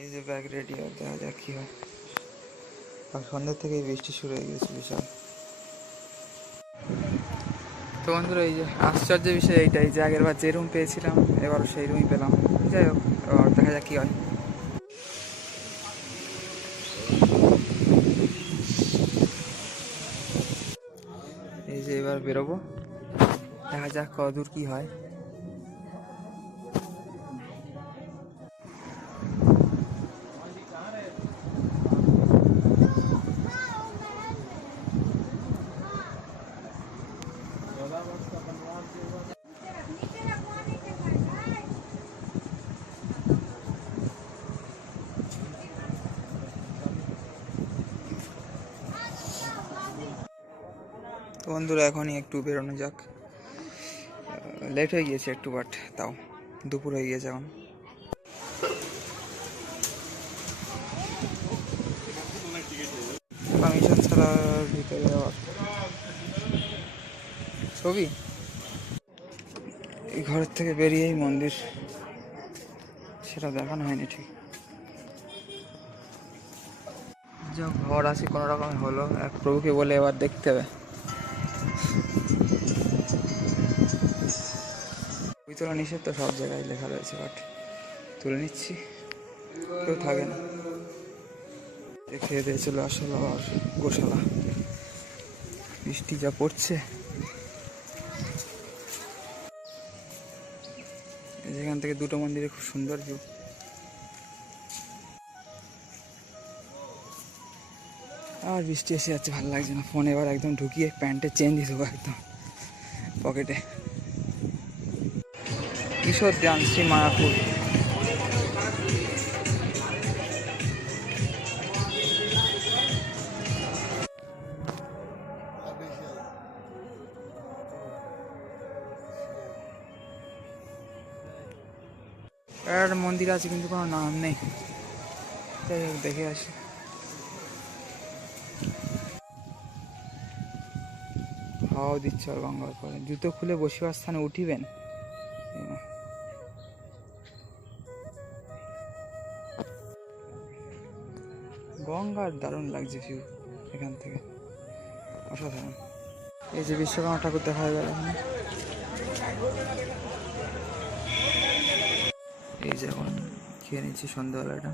এই যে bag ready হয়, দেখা যাক কী হয়। আর সন্ধ্যা থেকেই বৃষ্টি শুরু হয়ে গেছে বিশাল। তো বন্ধুরা, এই যে আশ্চর্যের বিষয় এইটাই যে আগের বার যে রুম পেয়েছিলাম এবারও সেই রুমই পেলাম। যাই হোক, এবার দেখা যাক কী হয়। এই যে এবার বেরোবো, দেখা যাক কতদূর কী হয়। তো বন্ধুরা, এখনই একটু বেরোনো যাক। লেট হয়ে গিয়েছে একটু, বাট তাও দুপুর হয়ে গিয়েছে এখন। পারমিশন ছাড়া ভিতরে যাওয়ার ছবি। এই ঘরের থেকে বেরিয়েই মন্দির, সেটা দেখানো হয়নি ঠিক। যা ঘর আছে কোনো রকমে হলো, এক প্রভুকে বলে এবার দেখতে হবে। ছবি তোলা নিষেধ তো সব জায়গায় লেখা রয়েছে, বাট তুলে নিচ্ছি, কেউ থাকে না। খেয়ে দিয়ে চলে আসলো আর গোশালা। বৃষ্টি যা পড়ছে, যেখান থেকে দুটো মন্দিরে খুব সুন্দর ভিউ। আর বৃষ্টি এসে যাচ্ছে, ভালো লাগছে না। ফোন এবার একদম ঢুকিয়ে প্যান্টে চেন দিয়ে দেবো একদম পকেটে। কিশোর ধ্যান শ্রী মায়াপুর। একটা মন্দির আছে কিন্তু কোনো নাম নেই, যাই হোক দেখে আসি। হাওয়া দিচ্ছে আর গঙ্গার পরে। জুতো খুলে বসিবার স্থানে উঠিবেন। গঙ্গার দারুণ লাগছে ভিউ এখান থেকে, অসাধারণ। এই যে বিশ্বকর্মা ঠাকুর দেখা গেল এখানে। এই যে এখন খেয়ে নিচ্ছি সন্ধ্যাবেলাটা।